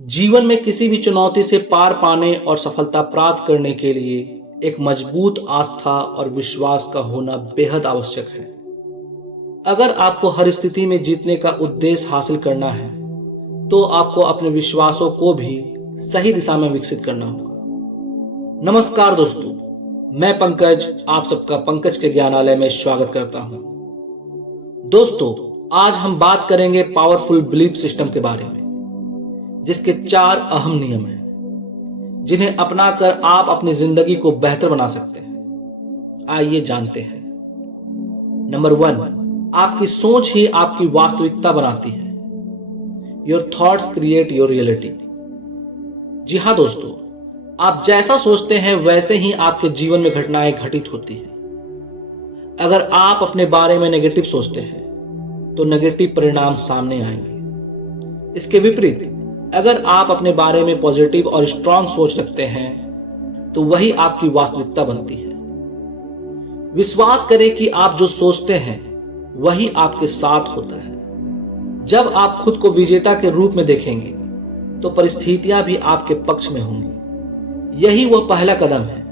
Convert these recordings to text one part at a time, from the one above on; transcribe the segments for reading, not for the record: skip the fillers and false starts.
जीवन में किसी भी चुनौती से पार पाने और सफलता प्राप्त करने के लिए एक मजबूत आस्था और विश्वास का होना बेहद आवश्यक है। अगर आपको हर स्थिति में जीतने का उद्देश्य हासिल करना है, तो आपको अपने विश्वासों को भी सही दिशा में विकसित करना होगा। नमस्कार दोस्तों, मैं पंकज आप सबका पंकज के ज्ञानालय में स्वागत करता हूं। दोस्तों, आज हम बात करेंगे पावरफुल बिलीफ सिस्टम के बारे में, जिसके 4 अहम नियम हैं, जिन्हें अपनाकर आप अपनी जिंदगी को बेहतर बना सकते हैं। आइए जानते हैं। नंबर 1, आपकी सोच ही आपकी वास्तविकता बनाती है। Your thoughts create your reality. जी हाँ दोस्तों, आप जैसा सोचते हैं वैसे ही आपके जीवन में घटनाएं घटित होती हैं। अगर आप अपने बारे में नेगेटिव सोचते हैं तो नेगेटिव परिणाम सामने आएंगे। इसके विपरीत अगर आप अपने बारे में पॉजिटिव और स्ट्रांग सोच रखते हैं तो वही आपकी वास्तविकता बनती है। विश्वास करें कि आप जो सोचते हैं वही आपके साथ होता है। जब आप खुद को विजेता के रूप में देखेंगे तो परिस्थितियां भी आपके पक्ष में होंगी। यही वह पहला कदम है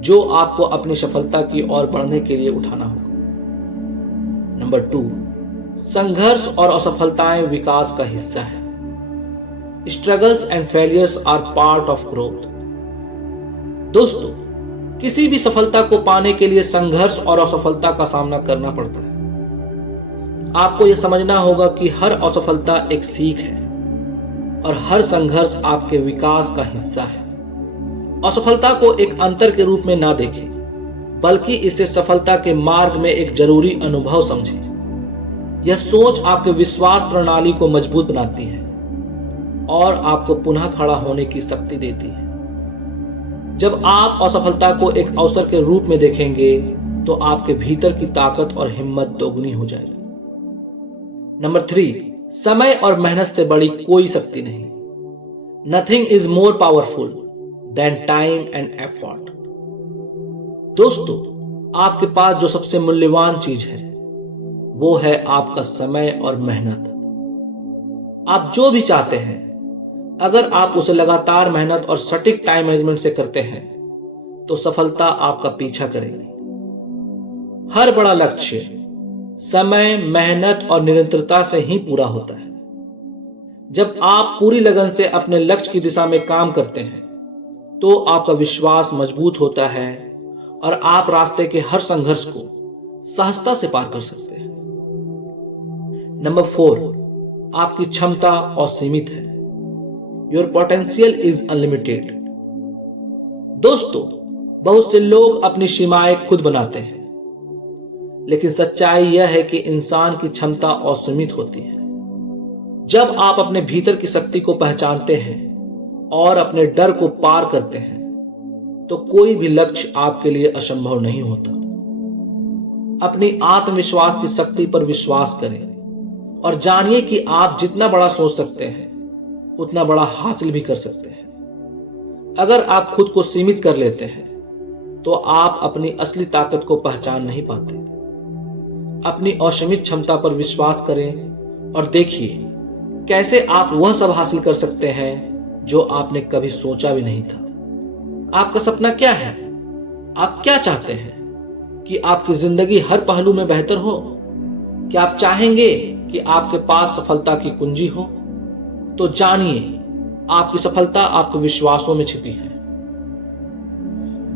जो आपको अपनी सफलता की ओर बढ़ने के लिए उठाना होगा। नंबर 2, संघर्ष और असफलताएं विकास का हिस्सा है। Struggles and failures are part of growth। दोस्तों, किसी भी सफलता को पाने के लिए संघर्ष और असफलता का सामना करना पड़ता है। आपको यह समझना होगा कि हर असफलता एक सीख है और हर संघर्ष आपके विकास का हिस्सा है। असफलता को एक अंतर के रूप में ना देखें, बल्कि इसे सफलता के मार्ग में एक जरूरी अनुभव समझें। यह सोच आपके विश्वास प्रणाली को मजबूत बनाती है और आपको पुनः खड़ा होने की शक्ति देती है। जब आप असफलता को एक अवसर के रूप में देखेंगे तो आपके भीतर की ताकत और हिम्मत दोगुनी हो जाएगी। नंबर 3, समय और मेहनत से बड़ी कोई शक्ति नहीं। Nothing is more powerful than time and effort. दोस्तों, आपके पास जो सबसे मूल्यवान चीज है वो है आपका समय और मेहनत। आप जो भी चाहते हैं, अगर आप उसे लगातार मेहनत और सटीक टाइम मैनेजमेंट से करते हैं तो सफलता आपका पीछा करेगी। हर बड़ा लक्ष्य समय, मेहनत और निरंतरता से ही पूरा होता है। जब आप पूरी लगन से अपने लक्ष्य की दिशा में काम करते हैं तो आपका विश्वास मजबूत होता है और आप रास्ते के हर संघर्ष को सहजता से पार कर सकते हैं। नंबर 4, आपकी क्षमता असीमित है। Your potential is unlimited। दोस्तों, बहुत से लोग अपनी सीमाएं खुद बनाते हैं, लेकिन सच्चाई यह है कि इंसान की क्षमता असीमित होती है। जब आप अपने भीतर की शक्ति को पहचानते हैं और अपने डर को पार करते हैं तो कोई भी लक्ष्य आपके लिए असंभव नहीं होता। अपनी आत्मविश्वास की शक्ति पर विश्वास करें और जानिए कि आप जितना बड़ा सोच सकते हैं उतना बड़ा हासिल भी कर सकते हैं। अगर आप खुद को सीमित कर लेते हैं तो आप अपनी असली ताकत को पहचान नहीं पाते। अपनी असीमित क्षमता पर विश्वास करें और देखिए कैसे आप वह सब हासिल कर सकते हैं जो आपने कभी सोचा भी नहीं था। आपका सपना क्या है? आप क्या चाहते हैं? कि आपकी जिंदगी हर पहलू में बेहतर हो? क्या आप चाहेंगे कि आपके पास सफलता की कुंजी हो? तो जानिए, आपकी सफलता आपके विश्वासों में छिपी है।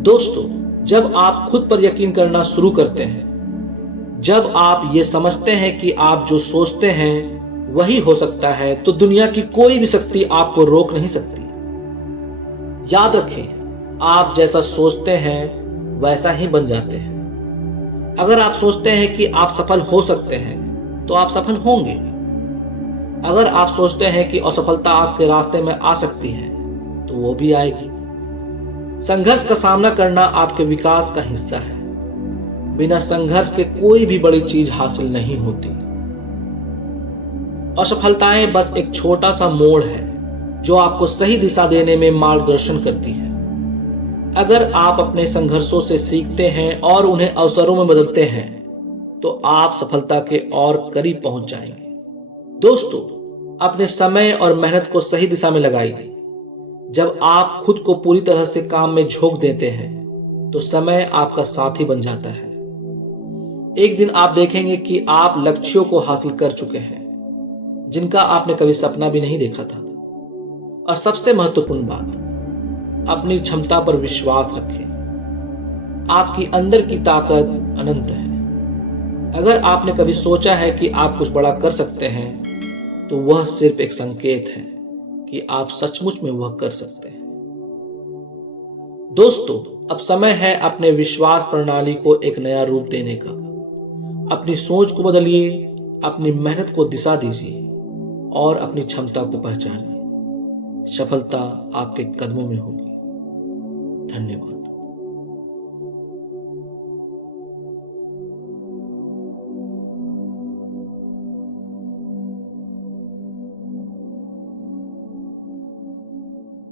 दोस्तों, जब आप खुद पर यकीन करना शुरू करते हैं, जब आप ये समझते हैं कि आप जो सोचते हैं वही हो सकता है, तो दुनिया की कोई भी शक्ति आपको रोक नहीं सकती। याद रखें, आप जैसा सोचते हैं वैसा ही बन जाते हैं। अगर आप सोचते हैं कि आप सफल हो सकते हैं तो आप सफल होंगे। अगर आप सोचते हैं कि असफलता आपके रास्ते में आ सकती है तो वो भी आएगी। संघर्ष का सामना करना आपके विकास का हिस्सा है। बिना संघर्ष के कोई भी बड़ी चीज हासिल नहीं होती। असफलताएं बस एक छोटा सा मोड़ है जो आपको सही दिशा देने में मार्गदर्शन करती है। अगर आप अपने संघर्षों से सीखते हैं और उन्हें अवसरों में बदलते हैं तो आप सफलता के और करीब पहुंच जाएंगे। दोस्तों, अपने समय और मेहनत को सही दिशा में लगाइए। जब आप खुद को पूरी तरह से काम में झोंक देते हैं तो समय आपका साथी बन जाता है। एक दिन आप देखेंगे कि आप लक्ष्यों को हासिल कर चुके हैं जिनका आपने कभी सपना भी नहीं देखा था। और सबसे महत्वपूर्ण बात, अपनी क्षमता पर विश्वास रखें। आपकी अंदर की ताकत अनंत है। अगर आपने कभी सोचा है कि आप कुछ बड़ा कर सकते हैं तो वह सिर्फ एक संकेत है कि आप सचमुच में वह कर सकते हैं। दोस्तों, अब समय है अपने विश्वास प्रणाली को एक नया रूप देने का। अपनी सोच को बदलिए, अपनी मेहनत को दिशा दीजिए और अपनी क्षमता को पहचानिए। सफलता आपके कदमों में होगी। धन्यवाद।